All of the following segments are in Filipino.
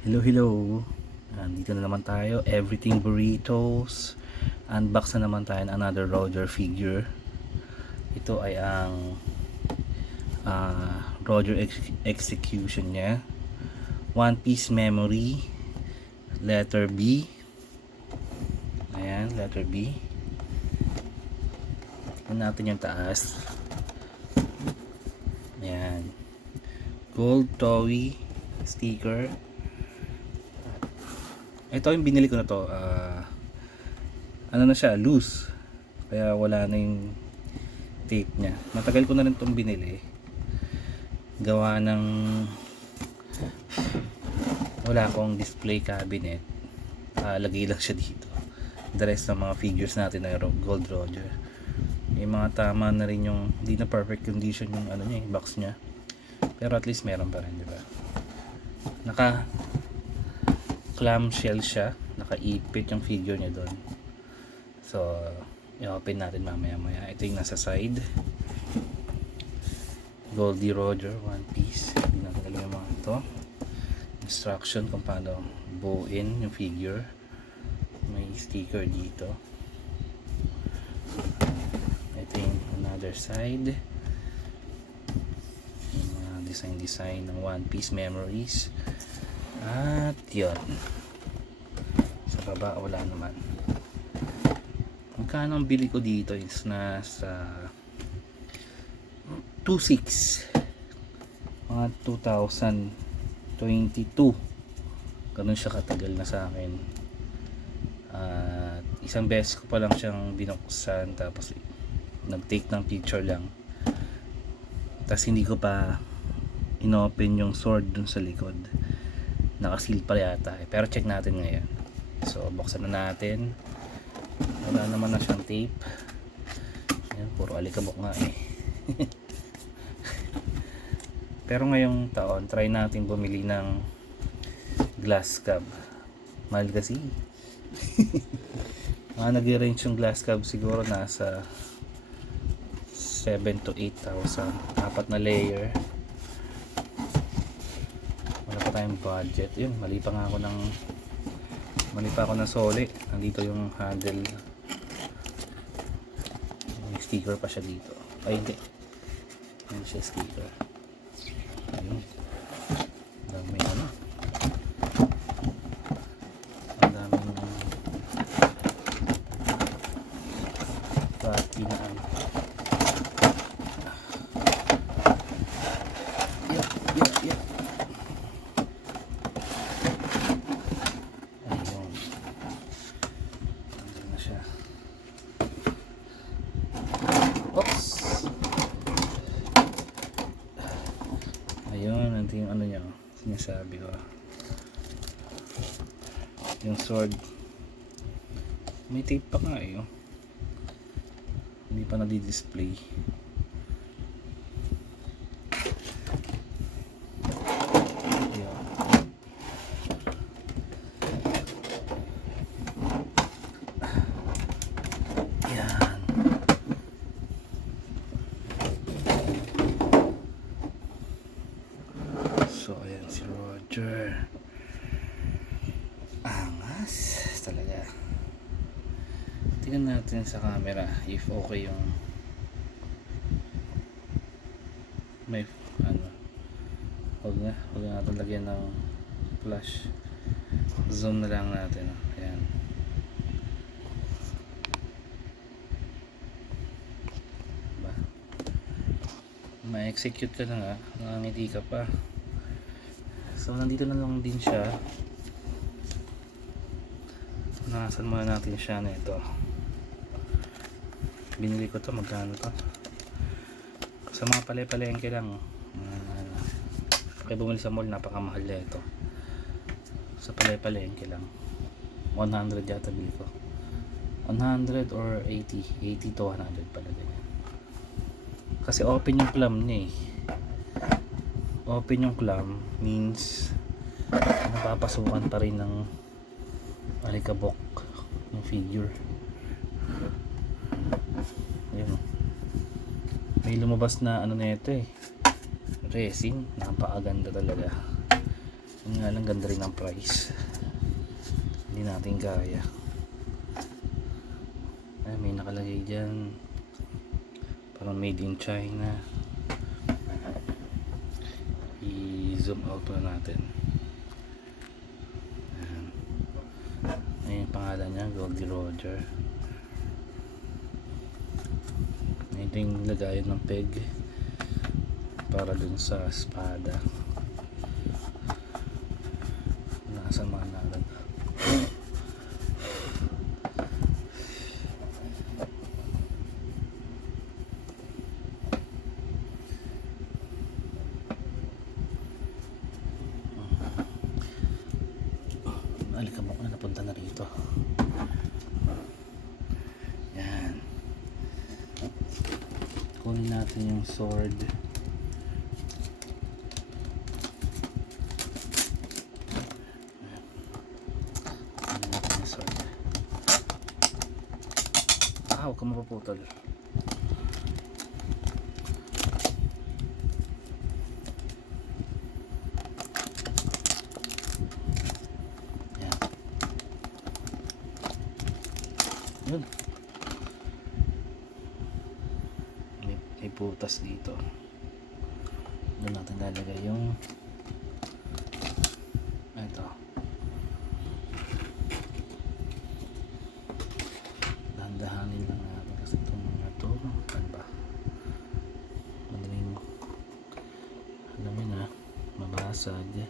Hello, hello. Dito na naman tayo. Everything Burritos. Unbox na naman tayo ng another Roger figure. Ito ay ang Roger execution niya. One Piece Memory. Letter B. Ayan, letter B. Tignan natin yung taas. Ayan. Gold Toei sticker. Ito yung binili ko na to, ano na siya, loose, kaya wala na yung tape nya. Matagal ko na rin itong binili, gawa ng wala akong display cabinet. Lagay lang siya dito. The rest ng mga figures natin ay Gold Roger. Yung mga tama na rin yung, hindi na perfect condition yung ano niya, yung box nya, pero at least meron pa rin, di ba? Naka clamshell siya, nakaipit yung figure niya doon. So i-open natin mamaya maya. Ito yung nasa side, Goldie Roger One Piece. Hindi natin alam yung mga ito, instruction kung paano buuin yung figure. May sticker dito. Ito yung another side, yung design ng One Piece Memories. At yun, sa baba wala naman. Magkano ang bili ko dito is nasa 2.6, mga 2022. Ganun siya katagal na sa akin. At isang beses ko pa lang siyang binuksan, tapos nag-take ng picture lang, tapos hindi ko pa inopen yung sword dun sa likod. Nakaseal pa yata pero check natin ngayon. So buksan na natin. Wala naman na siyang tape. Ayan, puro alikabok nga eh. Pero ngayong taon try natin bumili ng glass cab. Mahal kasi. Nag-range yung glass cab siguro nasa 7 to 8,000. Apat na layer. Tayong budget. Yun, mali pa ako ng soli. Nandito yung handle, may sticker pa siya dito. Ay hindi, hindi siya sticker. Ayun, daming ano, ang daming pati na ano. Yep. Oops. Ayun, ito yung ano niya, sinasabi ko. Yung sword. May tape pa nga eh. Hindi pa nadi-display. So ayan si Roger, angas talaga. Tingnan natin sa camera if okay yung may ano. Huwag natin lagyan ng flash. Zoom na lang natin. Ayan, ba, ma-execute ka na nga, nangangiti ka pa. So nandito na lang din siya. Nakasan muna natin siya na ito. Binili ko to, magkano to? Sa mga pale-palengke lang. Kaya bumili sa mall, napakamahal na ito. Sa pale-palengke lang 100 yata bili ko. 100 or 80 to 100 pala din. Kasi open yung clam niya eh. Open yung clam means napapasukan pa rin ng alikabok yung figure. Ayun, may lumabas na ano na ito eh, resin. Napakaganda talaga. Yun nga lang, ganda rin ang price, hindi natin kaya. Ay, may nakalagay dyan parang made in China. I-zoom out na natin. Ayan yung pangalan niya, Goldie Roger. Ito yung lagayan ng peg para dun sa espada. Nasa manalag. Alikabok na napunta na rito. Yan. Kunin natin yung sword. Kunin natin yung sword. Huwag ka mapaputol. Yun. May putas dito. Doon natin lalagay yung ito. Dahan-dahanin lang natin kasi itong mga to, ano ba? Madaling alam mo na, mabasag.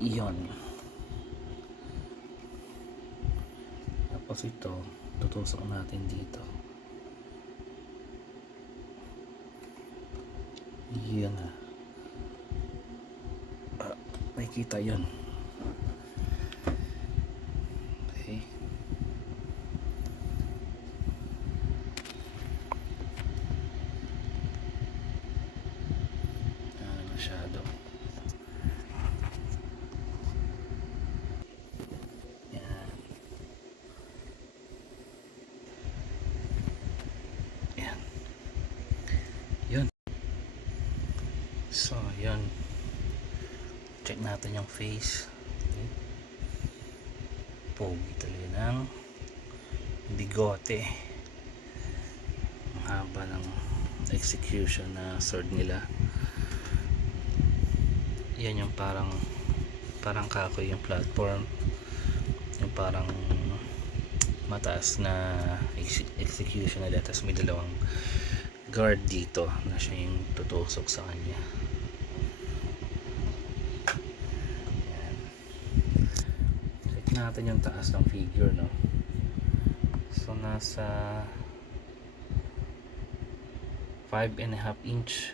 Iyon. Tapos ito, tutusok natin dito. Yan na. Nakikita yan. Okay. Masyado. So, yun. Check natin yung face. Okay. Pogi talaga ng bigote. Ang haba ng execution na sword nila. Yan yung parang kakoy yung platform. Yung parang mataas na execution nila. Tapos may dalawang guard dito na siya yung tutusok sa kanya. Check natin yung taas ng figure, no? So nasa 5.5 inch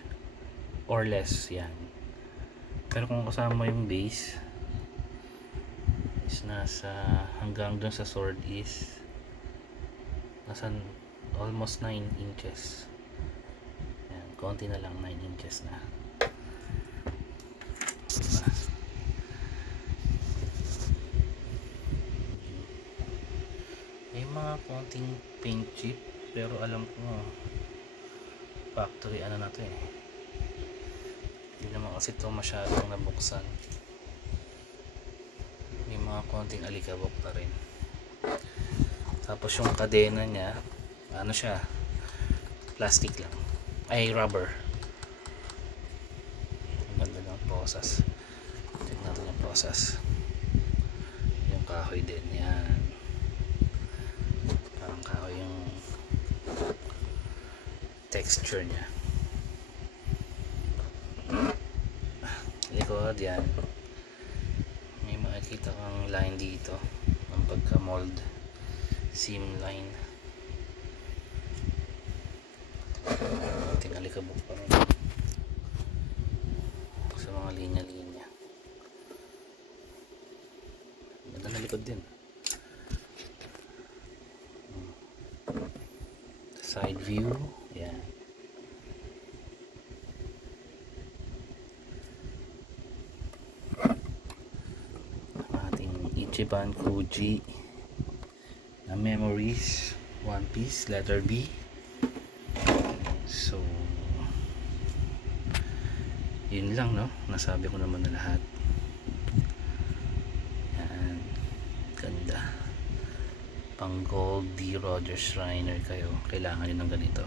or less yan. Pero kung kasama yung base is nasa hanggang dun sa sword is nasa almost 9 inches. Konti na lang, 9 inches na. May mga konting paint chip, pero alam ko factory ano na to eh. Hindi naman kasi ito masyadong nabuksan. May mga konting alikabok pa rin. Tapos yung kadena niya, ano siya, plastic lang. Ay, rubber. Ang ganda ng process. Check natin yung process. Yung kahoy din. Yan. Parang kahoy yung texture niya. Likod yan. May makikita kang line dito. Ang pagka-mold. Seam line. Alikabok pa rin sa mga linya-linya. Ganda na likod din. Side view. Yan. Ang ating Ichiban Koji na memories. One Piece, letter B. So yun lang, no? Nasabi ko naman na lahat. pang Goldie Roger Shriner kayo, kailangan nyo ng ganito.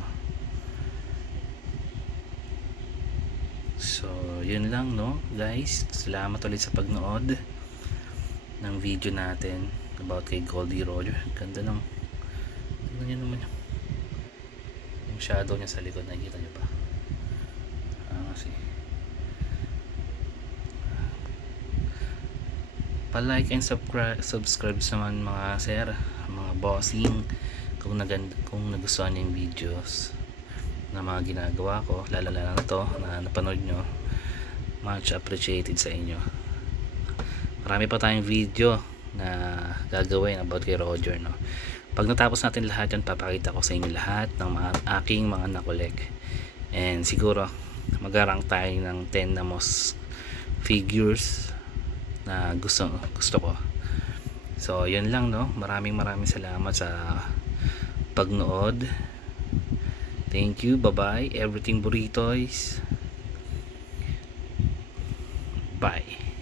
So yun lang, no guys, salamat ulit sa pagnood ng video natin about kay Goldie Roger. Ganda ng, tignan nyo naman yung shadow niya sa likod, nakikita nyo ba? Kasi pa-like and subscribe naman mga sir, mga bossing, kung nagustuhan yung videos na mga ginagawa ko, lalo na to na napanood nyo, much appreciated sa inyo. Marami pa tayong video na gagawin about kay Roger, no? Pag natapos natin lahat yan, papakita ko sa inyo lahat ng aking mga nakolek, and siguro mag-rank tayo ng 10 na most figures na gusto ko. So yun lang, no, maraming salamat sa pagnood. Thank you, bye bye everything burritos, bye.